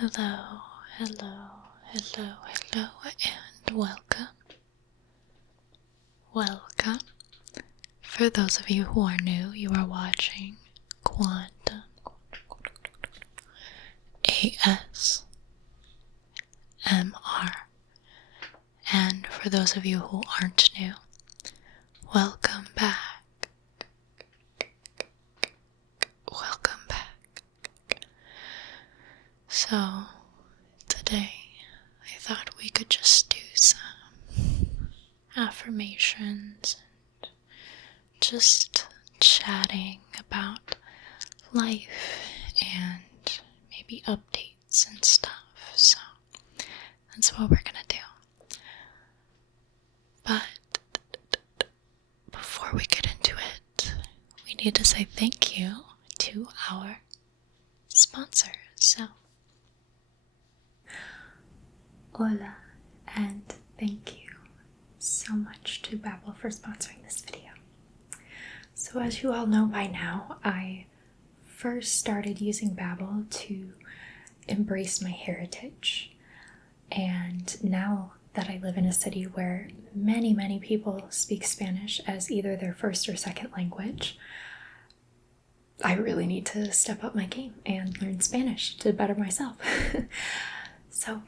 Hello, hello, hello, hello, and welcome. Welcome. For those of you who are new, you are watching Quantum ASMR. And for those of you who aren't new, welcome back. Welcome back. So, today I thought we could just do some affirmations and just chatting about life and maybe updates and stuff. So, that's what we're gonna do. But before we get into it, we need to say thank you to our sponsor. So, hola, and thank you so much to Babbel for sponsoring this video. So as you all know by now, I first started using Babbel to embrace my heritage. And now that I live in a city where many people speak Spanish as either their first or second language, I really need to step up my game and learn Spanish to better myself. So,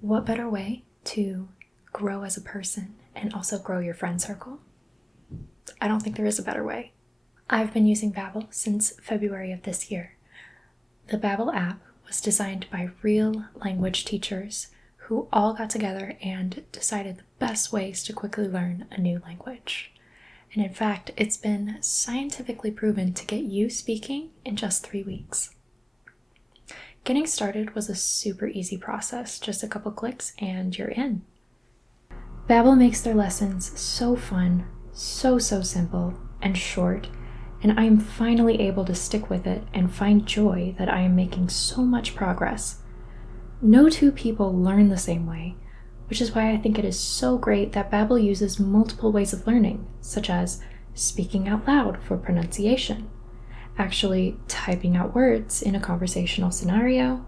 what better way to grow as a person and also grow your friend circle? I don't think there is a better way. I've been using Babbel since February of this year. The Babbel app was designed by real language teachers who all got together and decided the best ways to quickly learn a new language. And in fact, it's been scientifically proven to get you speaking in just 3 weeks. Getting started was a super easy process, just a couple clicks and you're in. Babbel makes their lessons so fun, so simple and short, and I am finally able to stick with it and find joy that I am making so much progress. No two people learn the same way, which is why I think it is so great that Babbel uses multiple ways of learning, such as speaking out loud for pronunciation, actually typing out words in a conversational scenario,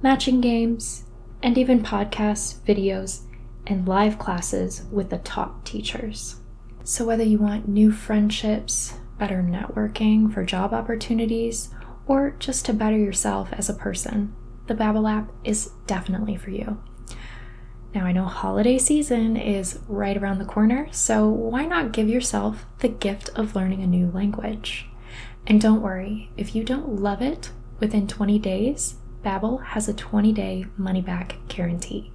matching games, and even podcasts, videos, and live classes with the top teachers. So whether you want new friendships, better networking for job opportunities, or just to better yourself as a person, the Babbel app is definitely for you. Now I know holiday season is right around the corner, so why not give yourself the gift of learning a new language? And don't worry, if you don't love it within 20 days, Babbel has a 20-day money-back guarantee.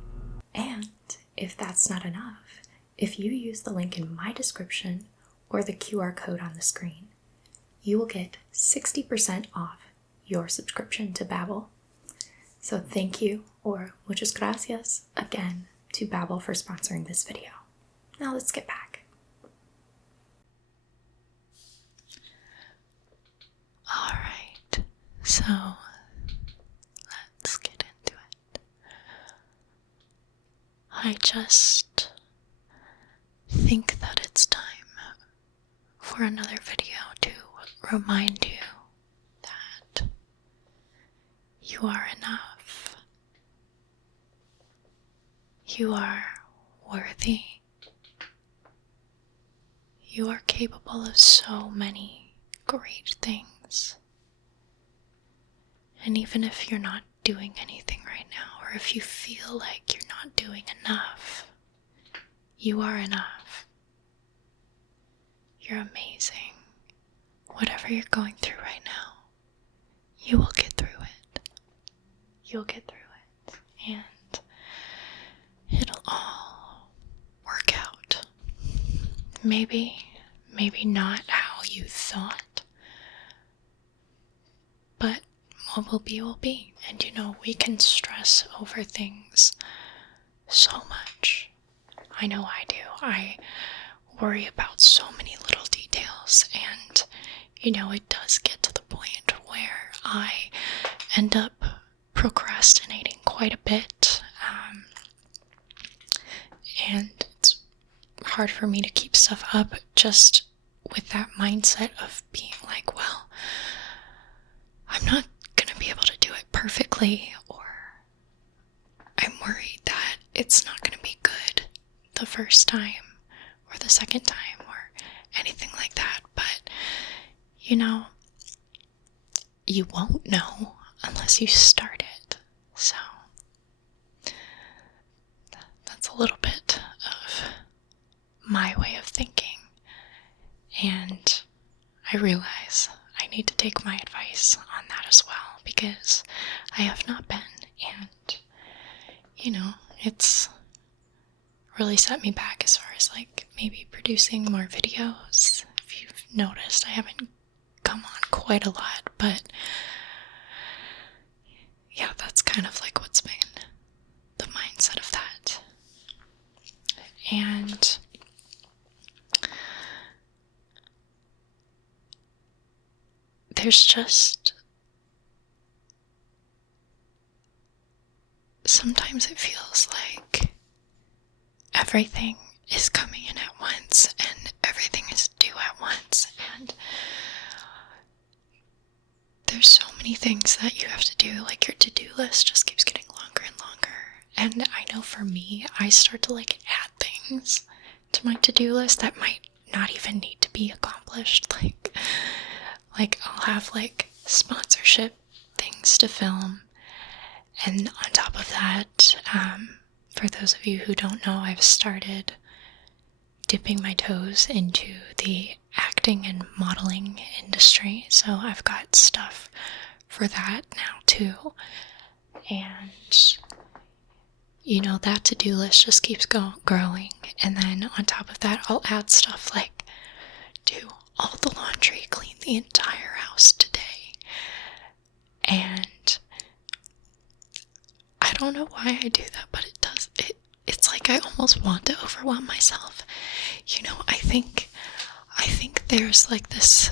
And if that's not enough, if you use the link in my description or the QR code on the screen, you will get 60% off your subscription to Babbel. So thank you, or muchas gracias, again to Babbel for sponsoring this video. Now let's get back. Alright, so let's get into it. I just think that it's time for another video to remind you that you are enough. You are worthy. You are capable of so many great things. And even if you're not doing anything right now, or if you feel like you're not doing enough, you are enough. You're amazing. Whatever you're going through right now, you will get through it. You'll get through it. And it'll all work out. Maybe not how you thought. But what will be. And you know, we can stress over things so much. I know I do. I worry about so many little details, and you know, it does get to the point where I end up procrastinating quite a bit, and it's hard for me to keep stuff up just with that mindset of being like, well, I'm not gonna be able to do it perfectly, or it's not going to be good the first time or the second time or anything like that, but you won't know unless you start it. So that's a little bit of my way of thinking, and I realize I need to take my advice on that as well, because I have not been, and it's really set me back as far as like maybe producing more videos. If you've noticed, I haven't come on quite a lot, but yeah, that's kind of like what's been the mindset of that. And there's just sometimes it feels like everything is coming in at once and everything is due at once, and there's so many things that you have to do. Like, your to-do list just keeps getting longer and longer, and I know for me, I start to like add things to my to-do list that might not even need to be accomplished. Like I'll have like sponsorship things to film, and on top of that, for those of you who don't know, I've started dipping my toes into the acting and modeling industry, so I've got stuff for that now too. And that to-do list just keeps growing, and then on top of that, I'll add stuff like do all the laundry, clean the entire house today. And I don't know why I do that, but it's like I almost want to overwhelm myself. I think there was like this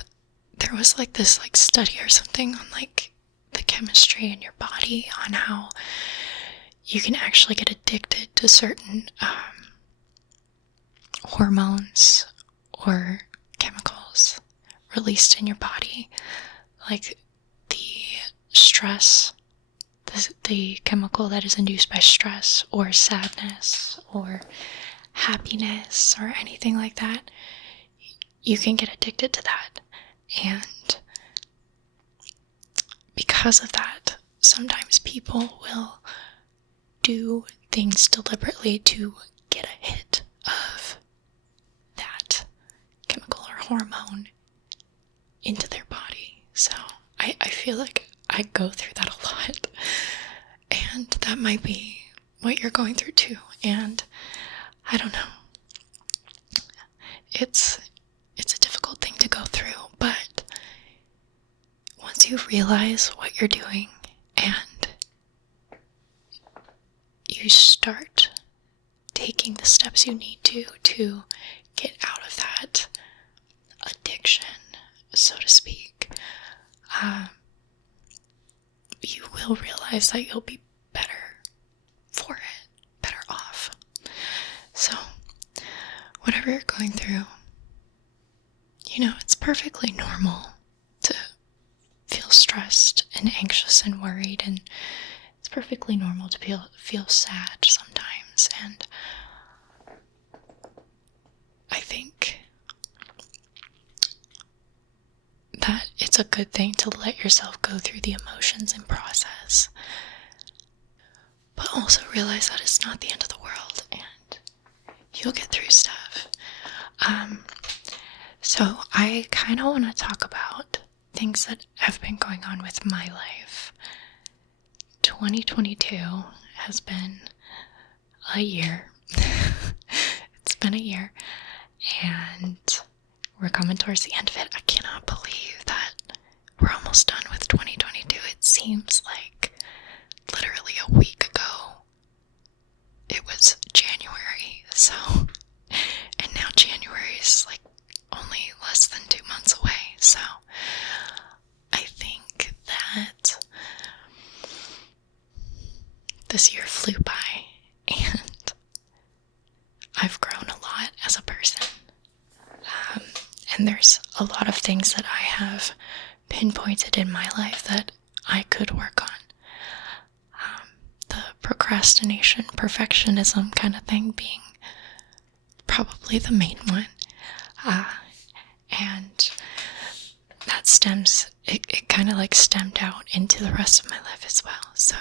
like study or something on like the chemistry in your body, on how you can actually get addicted to certain hormones or chemicals released in your body, like the stress, the chemical that is induced by stress or sadness or happiness or anything like that. You can get addicted to that, and because of that, sometimes people will do things deliberately to get a hit of that chemical or hormone into their body. So I feel like I go through that a lot, and that might be what you're going through too. And I don't know, it's a difficult thing to go through, but once you realize what you're doing and you start taking the steps you need to get out of that addiction, so to speak, you will realize that you'll be better for it, better off. So, whatever you're going through, it's perfectly normal to feel stressed and anxious and worried, and it's perfectly normal to feel sad sometimes, and I think that it's a good thing to let yourself go through the emotions and process, but also realize that it's not the end of the world, and you'll get through stuff. So I kind of want to talk about things that have been going on with my life. 2022 has been a year. It's been a year, and we're coming towards the end of it. I cannot believe that we're almost done with 2022. It seems like literally a week ago it was January, and now January is like only less than 2 months away, so I think that this year flew by, and I've grown a lot as a person, and there's a lot of things that I have pinpointed in my life that I could work on. The procrastination, perfectionism kind of thing being probably the main one. And that it kind of like stemmed out into the rest of my life as well. So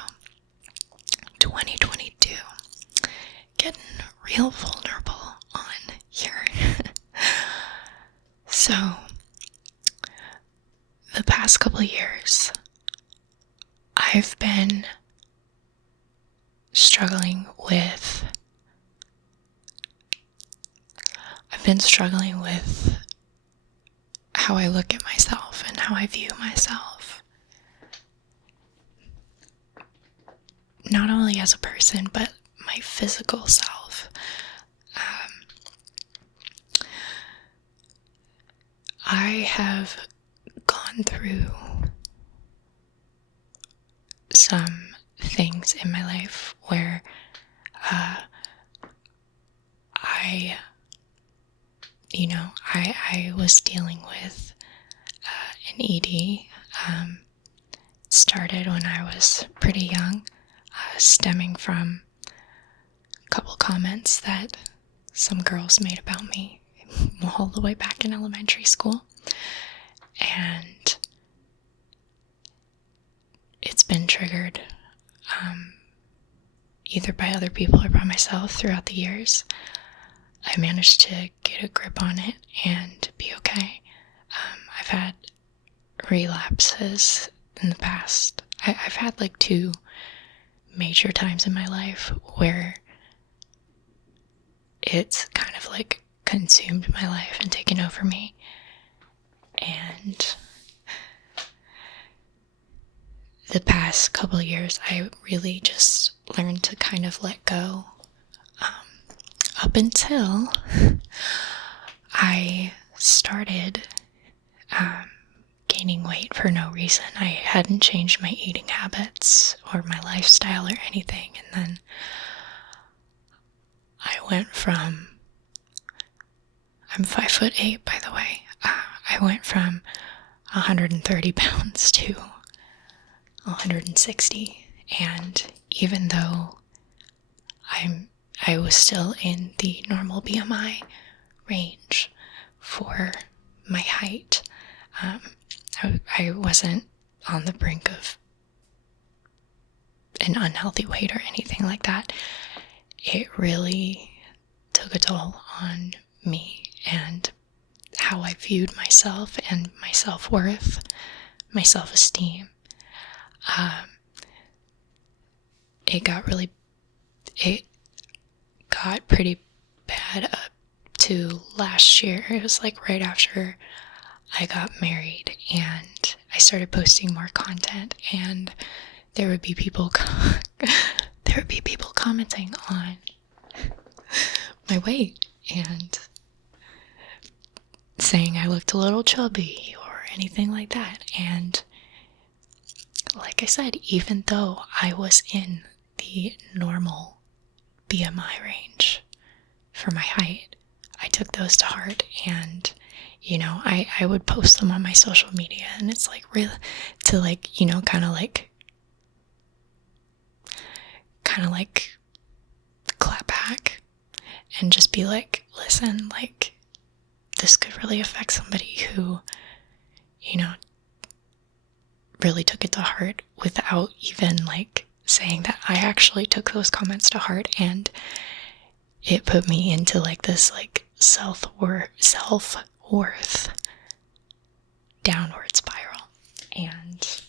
2022, getting real vulnerable on here. So the past couple of years, I've been struggling with how I look at myself and how I view myself. Not only as a person, but my physical self. I have gone through some things in my life where I was dealing with an ED. It started when I was pretty young, stemming from a couple comments that some girls made about me all the way back in elementary school. And it's been triggered either by other people or by myself throughout the years. I managed to get a grip on it and be okay. I've had relapses in the past. I've had like 2 major times in my life where it's kind of like consumed my life and taken over me. And the past couple of years, I really just learned to kind of let go. Up until I started gaining weight for no reason. I hadn't changed my eating habits or my lifestyle or anything. And then I went from, I'm 5'8", by the way. I went from 130 pounds to 160. And even though I was still in the normal BMI range for my height, I wasn't on the brink of an unhealthy weight or anything like that. It really took a toll on me and how I viewed myself and my self-worth, my self-esteem. It got pretty bad up to last year. It was like right after I got married and I started posting more content, and there would be people commenting on my weight and saying I looked a little chubby or anything like that. And like I said, even though I was in the normal BMI range for my height, I took those to heart. And I would post them on my social media, and it's like real to like kind of like clap back and just be like, listen, like this could really affect somebody who really took it to heart, without even like saying that I actually took those comments to heart. And it put me into like this like self-worth downward spiral. And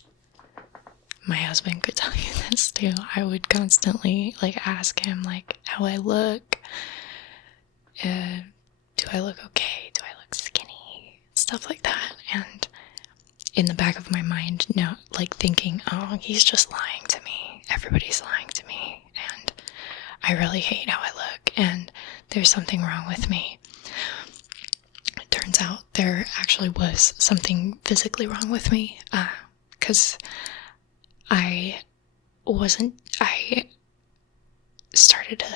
my husband could tell you this too. I would constantly like ask him like how I look. Do I look okay? Do I look skinny? Stuff like that. And in the back of my mind, like thinking, oh, he's just lying to me. Everybody's lying to me. And I really hate how I look. And there's something wrong with me. It turns out there actually was something physically wrong with me. Because I started to,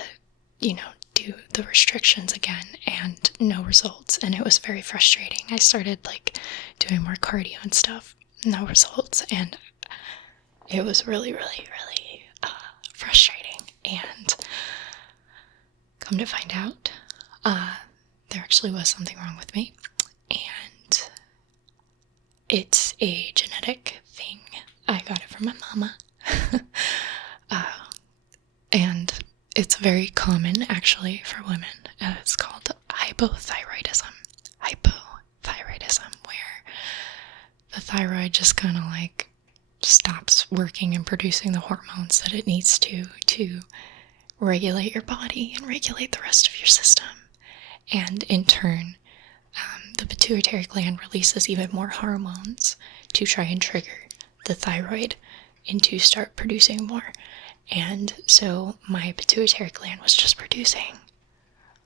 do the restrictions again and no results. And it was very frustrating. I started like doing more cardio and stuff, no results. And it was really, really, really frustrating. And come to find out, there actually was something wrong with me, and it's a genetic thing. I got it from my mama. And it's very common, actually, for women. It's called hypothyroidism. Hypothyroidism, where the thyroid just kind of like stops working and producing the hormones that it needs to regulate your body and regulate the rest of your system. And in turn, the pituitary gland releases even more hormones to try and trigger the thyroid into start producing more. And so my pituitary gland was just producing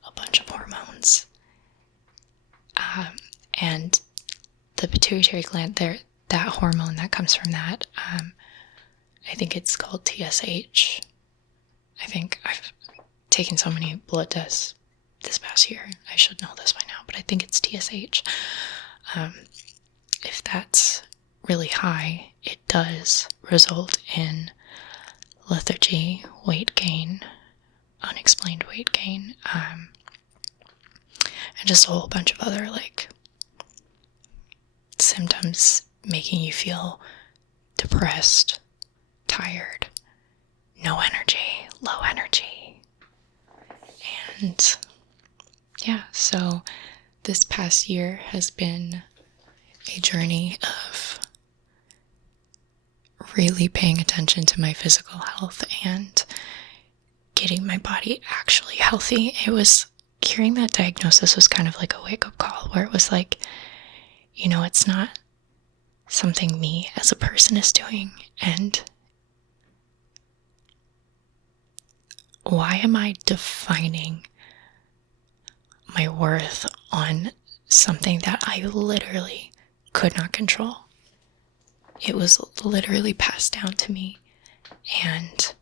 a bunch of hormones. And the pituitary gland, that hormone that comes from that, I think it's called TSH. I think I've taken so many blood tests this past year. I should know this by now, but I think it's TSH. If that's really high, it does result in lethargy, weight gain, unexplained weight gain, and just a whole bunch of other like symptoms making you feel depressed, tired, no energy, low energy. And yeah, so this past year has been a journey of really paying attention to my physical health and getting my body actually healthy. Hearing that diagnosis was kind of like a wake-up call, where it was like, it's not something me as a person is doing, and why am I defining my worth on something that I literally could not control? It was literally passed down to me, and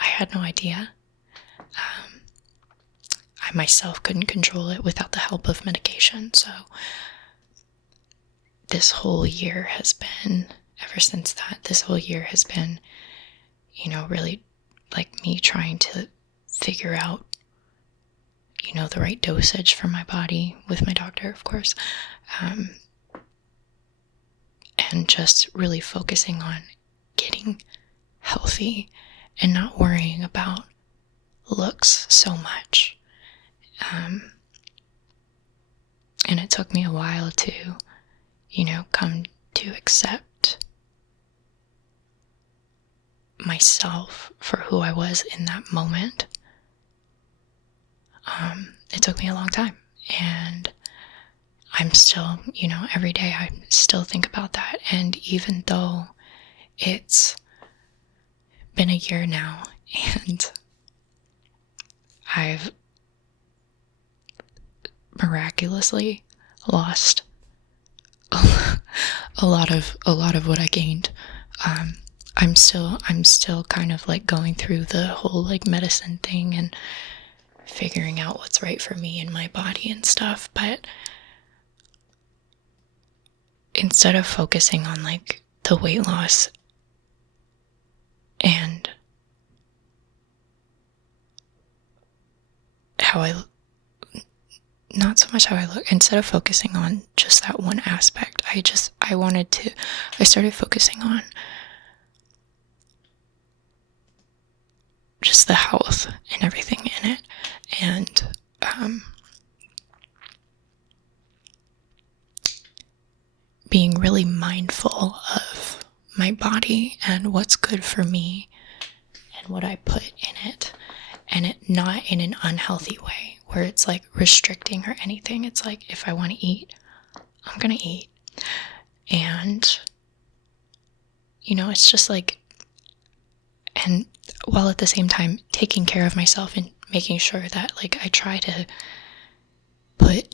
I had no idea. I myself couldn't control it without the help of medication. So this whole year has been, ever since that, really like me trying to figure out, the right dosage for my body with my doctor, of course. And just really focusing on getting healthy and not worrying about looks so much. And it took me a while to, come to accept myself for who I was in that moment. It took me a long time, and I'm still, every day I still think about that. And even though it's been a year now and I've miraculously lost a lot of what I gained, I'm still kind of like going through the whole like medicine thing and figuring out what's right for me and my body and stuff. But instead of focusing on like the weight loss and not so much how I look, instead of focusing on just that one aspect, I started focusing on just the health and everything in it. And being really mindful of my body and what's good for me and what I put in it, and it not in an unhealthy way where it's like restricting or anything. It's like, if I want to eat, I'm gonna eat. And it's just like, and while at the same time taking care of myself and making sure that like I try to put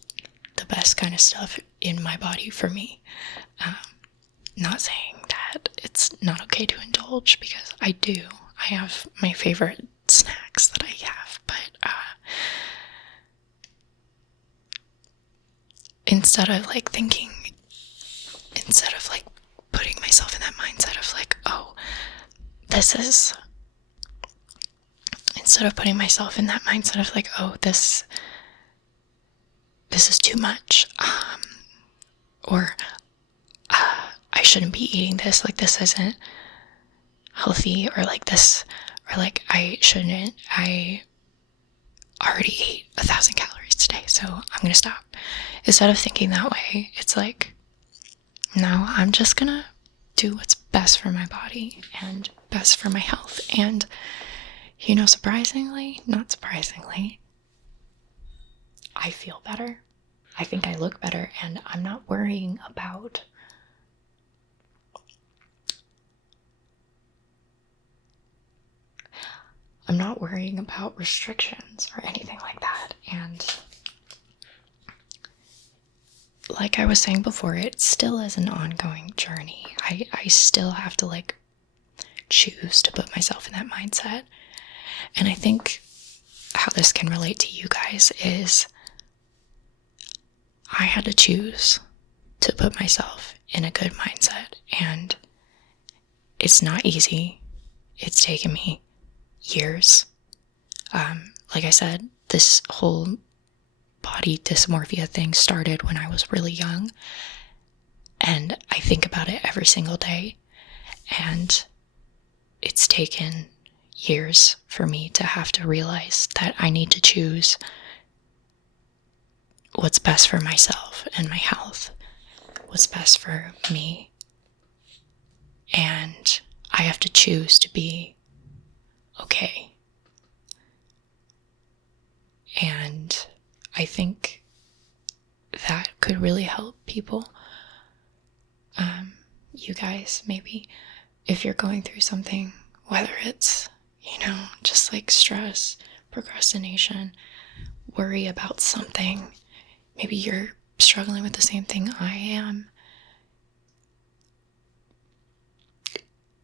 the best kind of stuff in my body for me. Not saying that it's not okay to indulge, because I do. I have my favorite snacks that I have, but instead of putting myself in that mindset of like, oh, this is instead of putting myself in that mindset of like, oh, this is too much, or I shouldn't be eating this, like this isn't healthy, or like this, or like I already ate 1,000 calories today, so I'm gonna stop. Instead of thinking that way, it's like, no, I'm just gonna do what's best for my body and best for my health. And surprisingly, not surprisingly, I feel better. I think I look better, and I'm not worrying about restrictions or anything like that. And like I was saying before, it still is an ongoing journey. I still have to like choose to put myself in that mindset. And I think how this can relate to you guys is I had to choose to put myself in a good mindset, and it's not easy. It's taken me years. Like I said, this whole body dysmorphia thing started when I was really young, and I think about it every single day, and it's taken years for me to have to realize that I need to choose what's best for myself and my health, what's best for me, and I have to choose to be okay. And I think that could really help people. You guys, maybe, if you're going through something, whether it's, just like stress, procrastination, worry about something, maybe you're struggling with the same thing I am.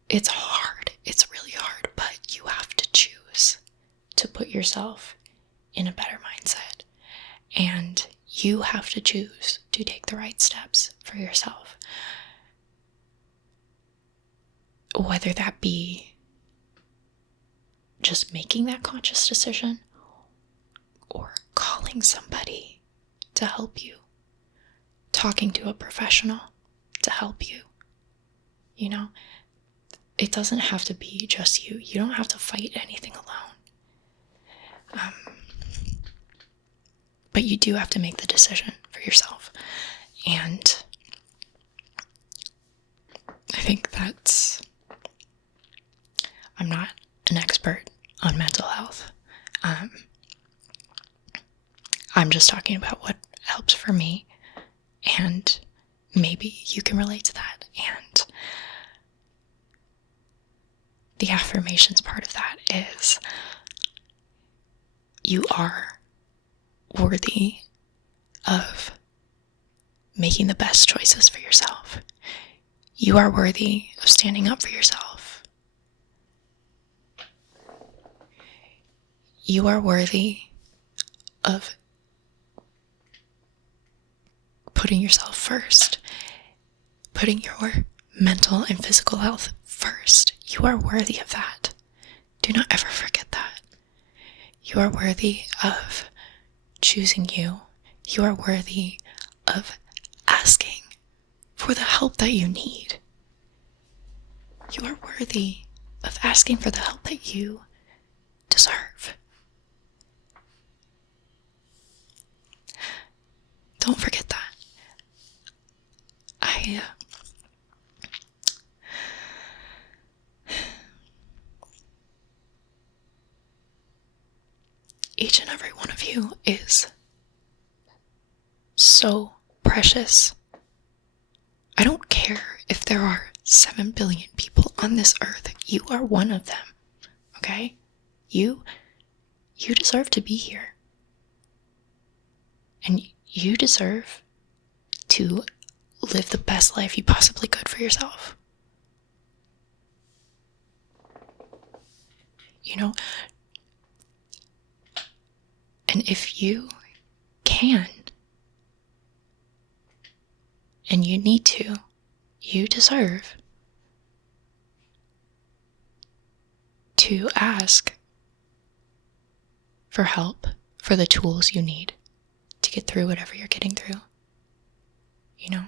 It's hard. It's really hard, but you have to choose to put yourself in a better mindset. And you have to choose to take the right steps for yourself. Whether that be just making that conscious decision or calling somebody to help you, talking to a professional to help you. It doesn't have to be just you. You don't have to fight anything alone. But you do have to make the decision for yourself. And I think I'm not an expert on mental health. I'm just talking about what helps for me, and maybe you can relate to that. And the affirmations part of that is you are worthy of making the best choices for yourself. You are worthy of standing up for yourself. You are worthy of putting yourself first, putting your mental and physical health first. You are worthy of that. Do not ever forget that. You are worthy of choosing you. You are worthy of asking for the help that you need. You are worthy of asking for the help that you deserve. Don't forget that. Each and every one of you is so precious. I don't care if there are 7 billion people on this earth. You are one of them, okay? You deserve to be here. And you deserve to live the best life you possibly could for yourself. And if you can, and you need to, you deserve to ask for help, for the tools you need to get through whatever you're getting through. You know?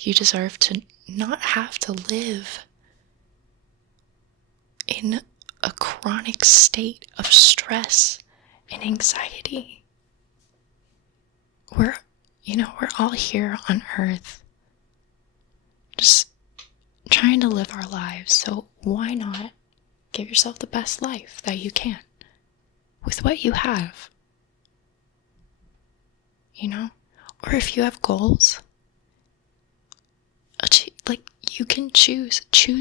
You deserve to not have to live in a chronic state of stress and anxiety. We're all here on earth just trying to live our lives, so why not give yourself the best life that you can with what you have? Or if you have goals, you can choose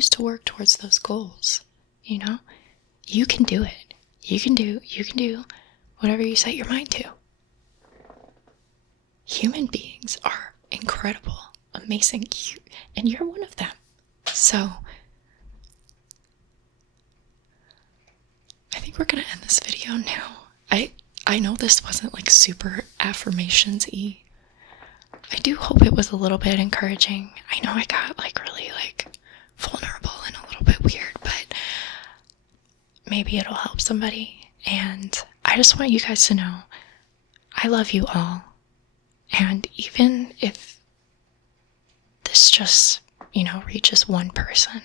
to work towards those goals. You can do it. You can do whatever you set your mind to. Human beings are incredible, amazing, and you're one of them. So I think we're gonna end this video now. I know this wasn't like super affirmations-y. I do hope it was a little bit encouraging. I know I got really vulnerable and a little bit weird, but maybe it'll help somebody. And I just want you guys to know I love you all. And even if this just, reaches one person,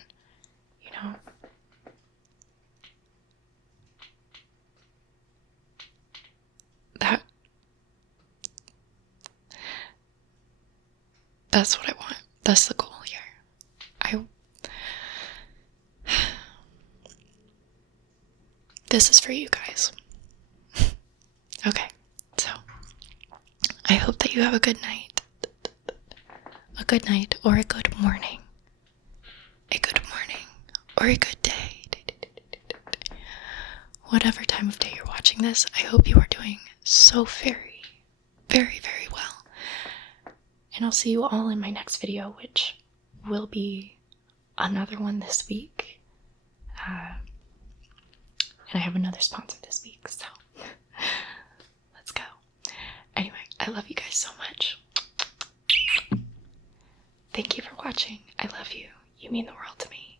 that's what I want. That's the goal here. This is for you guys. Okay, so I hope that you have a good night, or a good morning, or a good day. Whatever time of day you're watching this, I hope you are doing so very, very, very well. And I'll see you all in my next video, which will be another one this week. And I have another sponsor this week, so let's go. Anyway, I love you guys so much. Thank you for watching. I love you. You mean the world to me.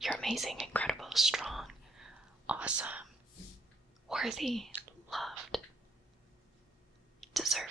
You're amazing, incredible, strong, awesome, worthy, loved, deserving.